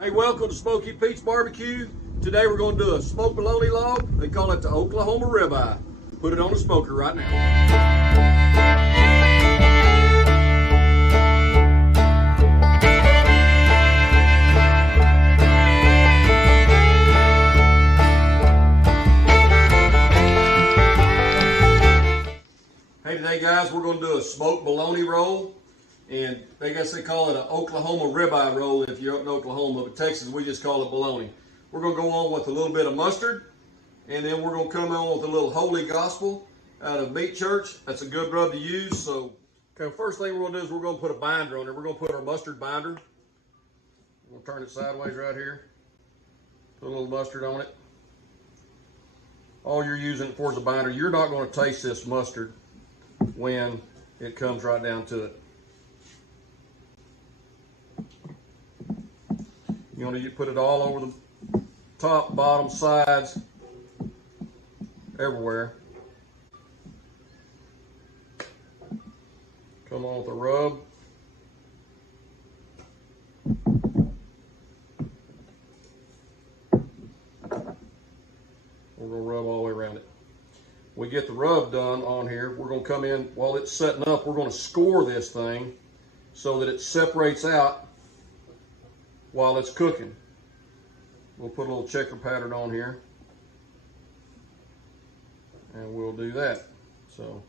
Hey, welcome to Smokey Pete's Barbecue. Today we're going to do a smoked bologna log. They call it the Oklahoma ribeye. Put it on the smoker right now. Hey, today guys, we're going to do a smoked bologna roll. And I guess they call it an Oklahoma ribeye roll if you're up in Oklahoma, but Texas we just call it bologna. We're going to go on with a little bit of mustard, and then we're going to come on with a little Holy Gospel out of Meat Church. That's a good rub to use. So, okay, first thing we're going to do is we're going to put a binder on there. We're going to put our mustard binder. We'll turn it sideways right here. Put a little mustard on it. All you're using it for is a binder. You're not going to taste this mustard when it comes right down to it. You want to put it all over the top, bottom, sides, everywhere. Come on with the rub. We're going to rub all the way around it. We get the rub done on here. We're going to come in while it's setting up. We're going to score this thing so that it separates out while it's cooking. We'll put a little checker pattern on here, and we'll do that. So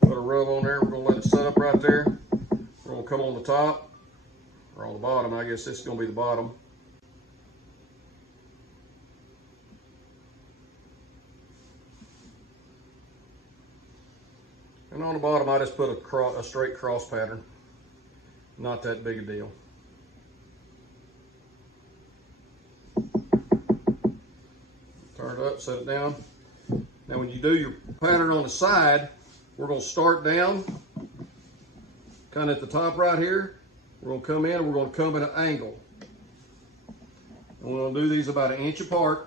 put a rub on there. We're going to let it set up right there. We're going to come on the top, or on the bottom. I guess this is going to be the bottom. And on the bottom I just put a straight cross pattern. Not that big a deal. Turn it up, set it down. Now when you do your pattern on the side, we're going to start down, kind of at the top right here. We're going to come in and we're going to come at an angle. And we're going to do these about 1 inch apart.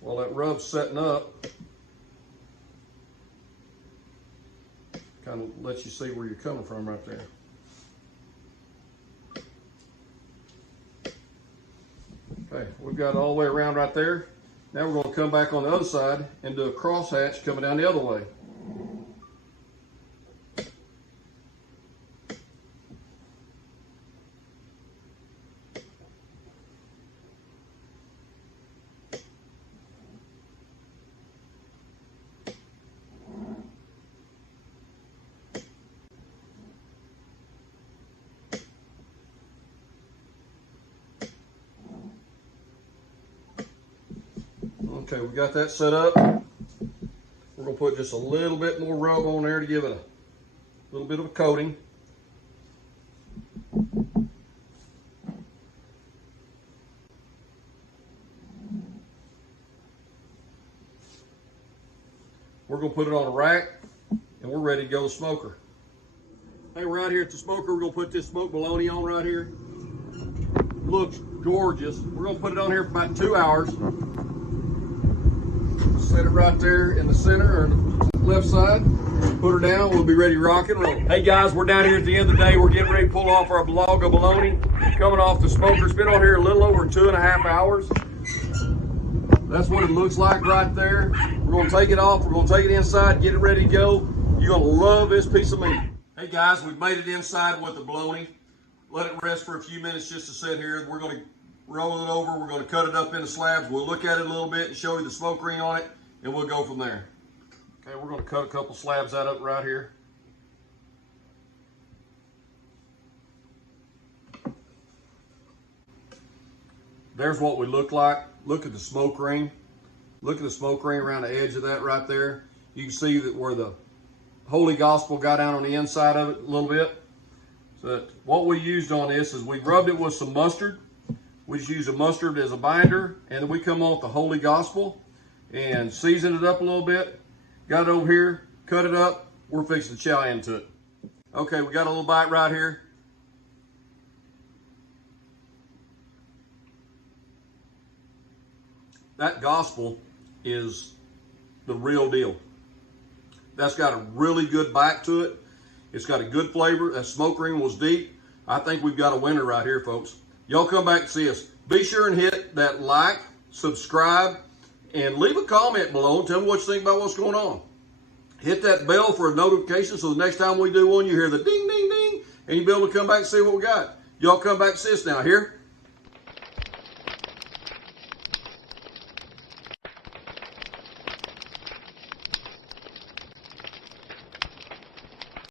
While that rub's setting up, kind of lets you see where you're coming from right there. Okay, we've got it all the way around right there. Now we're going to come back on the other side and do a crosshatch coming down the other way. Okay, we got that set up. We're going to put just a little bit more rub on there to give it a little bit of a coating. We're going to put it on a rack, and we're ready to go to the smoker. Hey, we're out here at the smoker. We're going to put this smoked bologna on right here. Looks gorgeous. We're going to put it on here for about 2 hours. Set it right there in the center or the left side. Put her down. We'll be ready to rock and roll. Hey guys, we're down here at the end of the day. We're getting ready to pull off our log of bologna. Coming off the smoker. It's been on here a little over 2.5 hours. That's what it looks like right there. We're going to take it off. We're going to take it inside, get it ready to go. You're going to love this piece of meat. Hey guys, we've made it inside with the bologna. Let it rest for a few minutes just to sit here. We're going to roll it over. We're going to cut it up into slabs. We'll look at it a little bit and show you the smoke ring on it, and we'll go from there. Okay, we're going to cut a couple slabs out of it right here. There's what we look like. Look at the smoke ring. Look at the smoke ring around the edge of that right there. You can see that where the Holy Gospel got down on the inside of it a little bit. So what we used on this is we rubbed it with some mustard. We just use a mustard as a binder, and then we come on with the Holy Gospel and season it up a little bit. Got it over here, cut it up. We're fixing to chow into it. Okay, we got a little bite right here. that gospel is the real deal. That's got a really good bite to it. It's got a good flavor. That smoke ring was deep. I think we've got a winner right here, folks. Y'all come back and see us. Be sure and hit that like, subscribe, and leave a comment below and tell me what you think about what's going on. Hit that bell for a notification so the next time we do one, you hear the ding, ding, ding, and you'll be able to come back and see what we got. Y'all come back and see us now. Here,